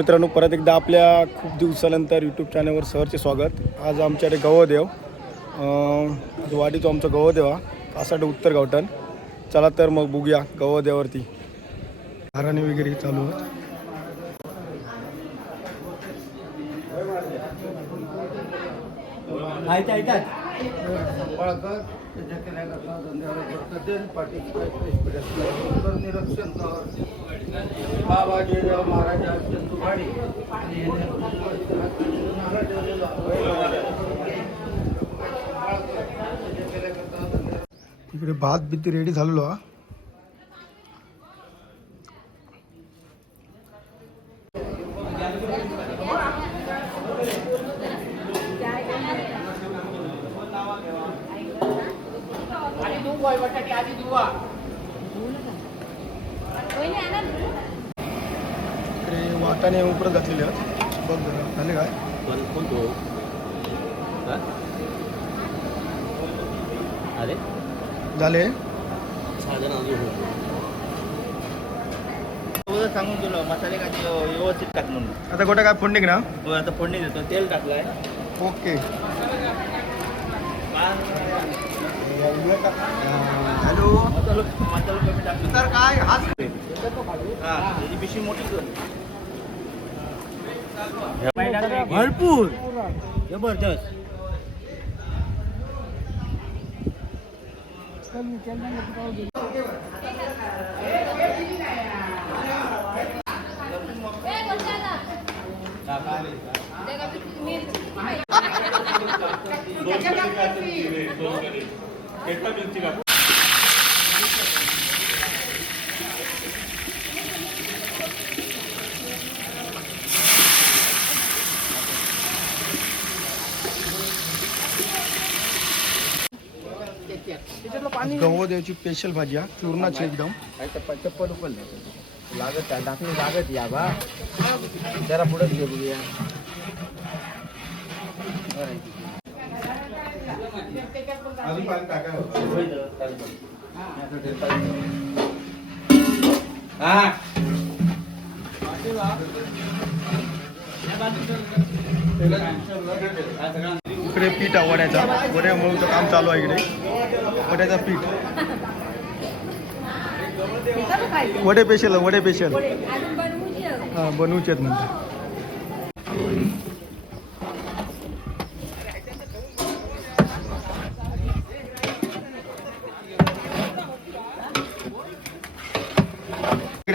मित्रांनो परत एकदा आपल्या खूप दिवसानंतर यूट्यूब चॅनलवर सहरचे स्वागत. आज आमच्याकडे गवदेव वाडीतो आमचा गवदेव हा कासाड उत्तर गावठण. चला तर मग बघूया गवदेवावरती घराणे वगैरे चालू आहेत. बाबा जयदेव महाराज चंदुवाडी इकडे भात बिती रेडी झालेलो हा. इकडे वाटाणे उपरत घातलेले आहेत. बघ झाले काय? कोणतो अरे? झाले? साधन अजून सांगून तुला मसाले का व्यवस्थित टाक म्हणून. आता कुठे काय फोडणी ना आता फोडणी देतो तेल टाकलाय. ओके. हॅलो मसाला मसाला कमी टाकलं तर काय हाच हा त्याची पिशी मोठी कर भरपूर जबरदस्त गव्हादेवची स्पेशल भाजी हा चूर्णाची एकदम. चप्पल उकल लागत टाकली लागत या बा जरा पुढे घे बघूया इकडे पीठ आहे वड्याचा वड्या मळूचं काम चालू आहे इकडे. वड्याचा पीठ. वडे पेशल वडे पेशल हां बनवूचे आहेत म्हणतात.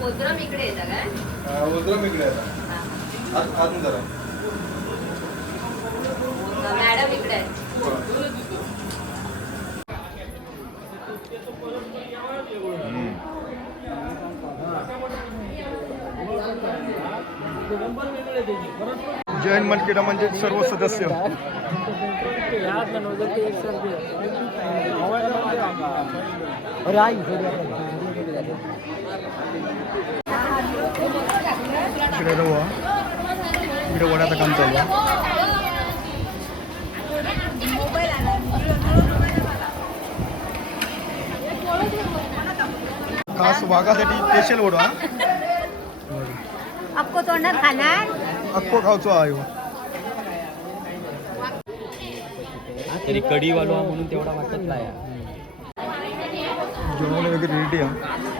पोत्रम इकडे येतं काय? मॅडम इकडे आहे जैन मनकिडा म्हणजे सर्व सदस्य. इकडे रवा. इकडे वड्याचं काम चालू आहे. खास वाघासाठी स्पेशल वडा आपको तोंडात खाणार अक्को खावचो आहे. तरी कडी वालवा म्हणून तेवढा वाटत नाही. जेवण वगैरे रेडी आहे.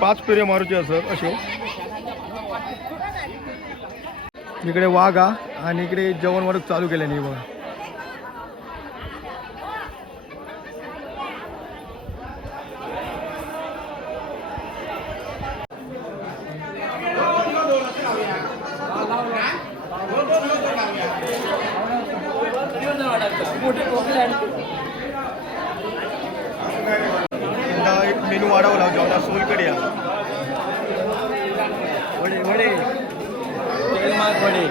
पाच फेरे मारूचे असत असे. इकडे वाघ आणि इकडे जेवण वाढत चालू केले नाही बघा. यंदा एक मेनू वाढवला जेवणा सोलकडी हा. वडे वडे तेल माग वडे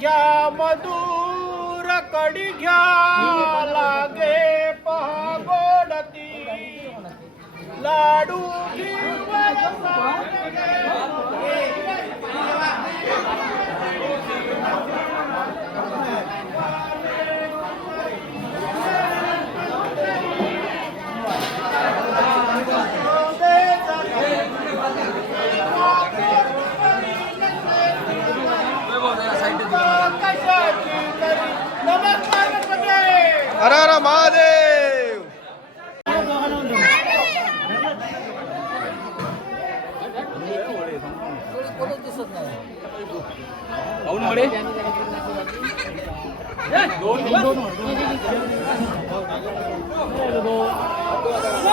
घ्या मधुर कडी घ्या लागे लाडू अरे अरे मा 거예요? 원래 성공이. 나오는 거래? 너